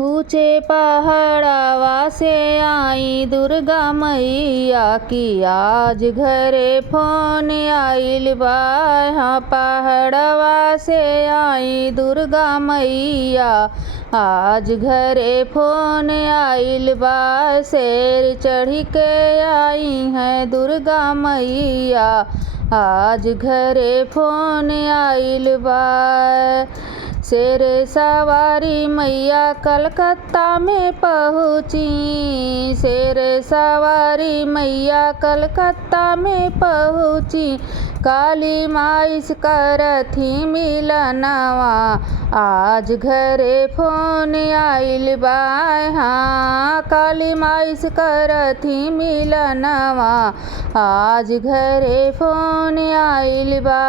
ऊंचे पहाड़वा से आई दुर्गा मैया की आज घरे फोन आइल बा। हाँ पहाड़वा से आई दुर्गा मैया आज घरे फोन आइल बा। शेर चढ़ के आई है दुर्गा मैया आज घरे फोन आइल बा। शेर सवारी मैया कलकत्ता में पहुँची। शेर सवारी मैया कलकत्ता में पहुँची। काली माई से करथी मिलनवा आज घरे फोन आइल बा। हाँ काली माई से करथी मिलनवा आज घरे फोन आइल बा।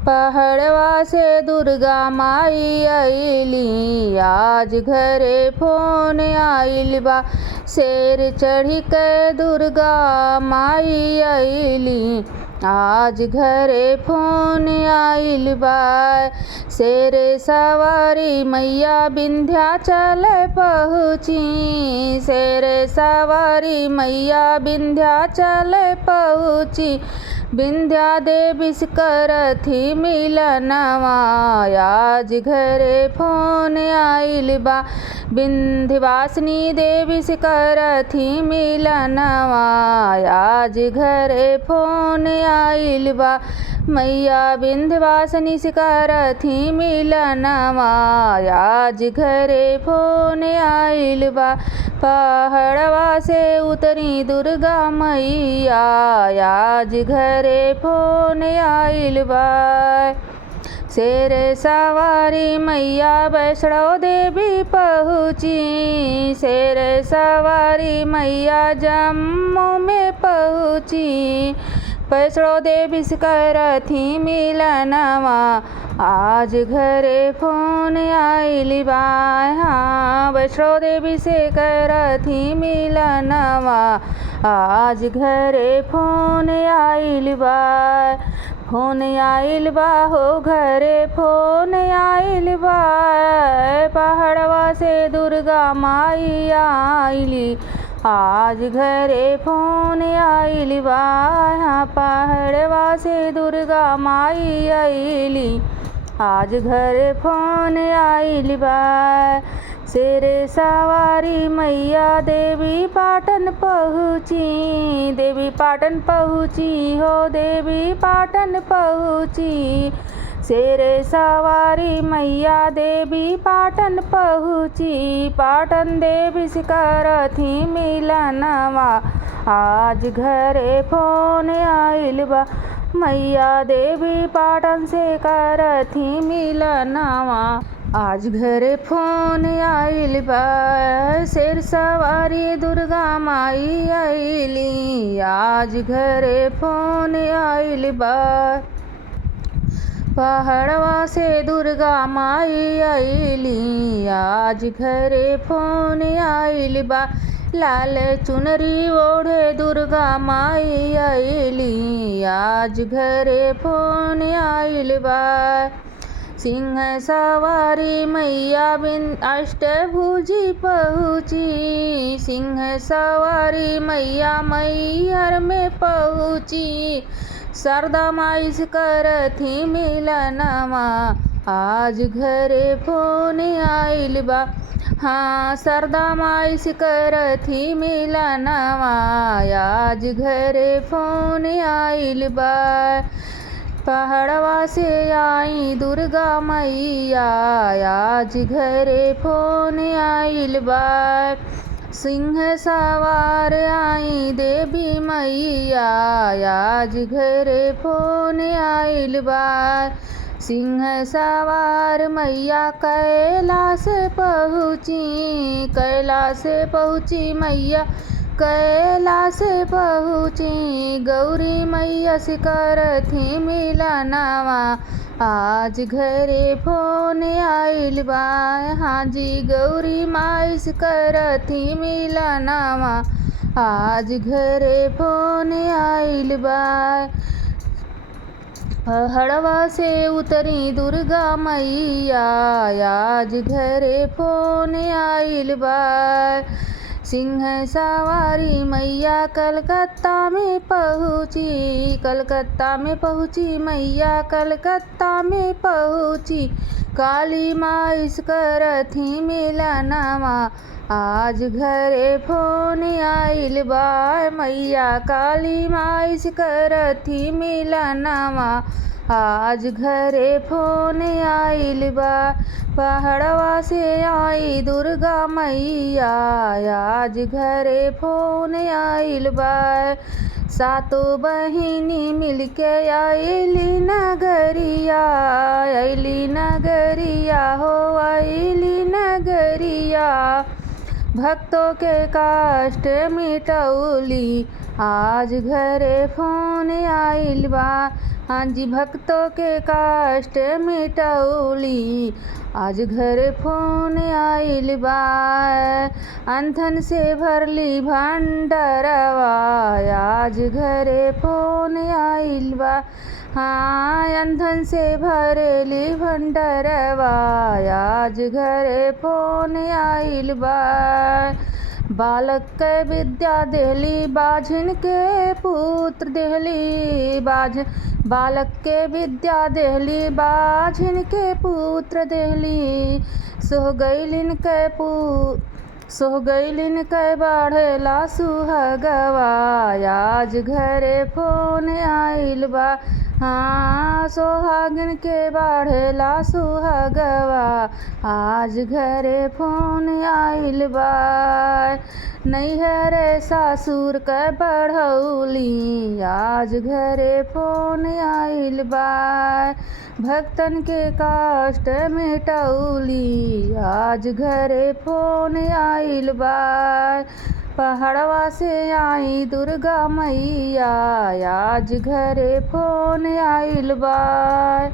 पहाड़वा से दुर्गा माई आइली आज घरे फोन आइल बा। शेर चढ़ी के दुर्गा माई आइली आज घरे फोन आइल बा। शेर सवारी मैया विंध्याचल पहुँची। शेर सवारी मैया विंध्याचल पहुँची। विंध्या देवी से करथी मिलनवा आज घरे फोन आइल बा। विंध्यवासिनी देवी से करथी मिलनवा आज घरे फोन आइल बा। मैया विंध्यवासिनी से करथी मिलनवा आज घरे फोन आइल बा। पहाड़वा से उतरी दुर्गा मैया आज घरे फोन आइल बा। शेर सवारी मैया वैष्णो देवी पहुँची। शेर सवारी मैया जम्मू में पहुँची। वैष्णो देवी से करथी मिलनवा आज घरे फोन आइल बा। हाँ वैष्णो देवी से करथी मिलनवा आज घरे फोन आइल बा। फोन आइल बा हो घरे फोन आइल बा। पहाड़वा से दुर्गा माई आइली आज घरे फोन आइल बा। हाँ पहाड़वा से दुर्गा माई आइली आज घरे फोन आइल बा। शेर सवारी मैया देवी पाटन पहुँची। देवी पाटन पहुँची हो देवी पाटन पहुँची। शेर सवारी मैया देवी पाटन पहुँची। पाटन देवी से करथी मिलनवा आज घरे फोन आइल बा। मैया देवी पाटन से करथी मिलनवा आज घरे फोन आइल बा। शेर सवारी दुर्गा माई आइली आज घरे फोन आइल बा। पहाड़वा से दुर्गा माई आइली आज घरे फोन आइल बा। लाल चुनरी ओढ़े दुर्गा माई आइली आज घरे फोन आइल बा। सिंह सवारी मैया अष्टभुजी पहुँची। सिंह सवारी मैया मैहर में पहुँची। शारदा माई से करथी मिलनवा आज घरे फोन आइल बा। हाँ शारदा माई से करथी मिलनवा आज घरे फोन आइल बा। पहाड़वा से आई दुर्गा मैया आज घरे फोन आइल बा। सिंह सवार आई देवी मैया आज घरे फोन आइल बा। सिंह सवार मैया कैलाश पहुँची। कैलाश पहुँची मैया कैलाश पहुँची। गौरी मैया से करथी मिलनवा आज घरे फोन आइल बा। हाँ जी गौरी माई से करथी मिलनवा आज घरे फोन आइल बा। पहाड़वा से उतरी दुर्गा मैया, आज घरे फोन आइल बा। सिंह सवारी मैया कलकत्ता में पहुँची, कलकत्ता में पहुँची मैया कलकत्ता में पहुँची। काली माँ इसकरथी मिलनवा, आज घरे फोन आइल बा। मैया काली माँ इसकरथी मिलनवा, आज घरे फोन आइल बा। पहाड़वा से आई दुर्गा मैया, आज घरे फोन आइल बा। सातो बहिनी मिलके आइली नगरिया, आइली नगरिया हो आइली नगरिया। भक्तों के कष्ट मिटौली, आज घरे फोन आइल बा। हाँ जी, भक्तों के कष्ट मिटौली, आज घरे फोन आइल बा। अंधन से भरली भंडरवा, आज घरे फोन आइल बा। हाँ, अंधन से भरेली भंडरवा, आज घरे फोन आइल बा। बालक के विद्या देहली, बाझिन के पुत्र देहली बालक के विद्या देहली, बाझिन के पुत्र देहली। सोह गईलिन के बढ़ेला सुहगवा, आज घरे फोन आइल बा। हाँ, सोहागिन के बढ़ेला सुहगवा, आज घरे फोन आइल बा। नैहरे सासुर के बढ़ौली, आज घरे फोन आइल बा। भक्तन के कष्ट मिटौली, आज घरे फोन आइल बा। पहाड़वा से आई दुर्गा मैया, आज घरे फोन आइल बा।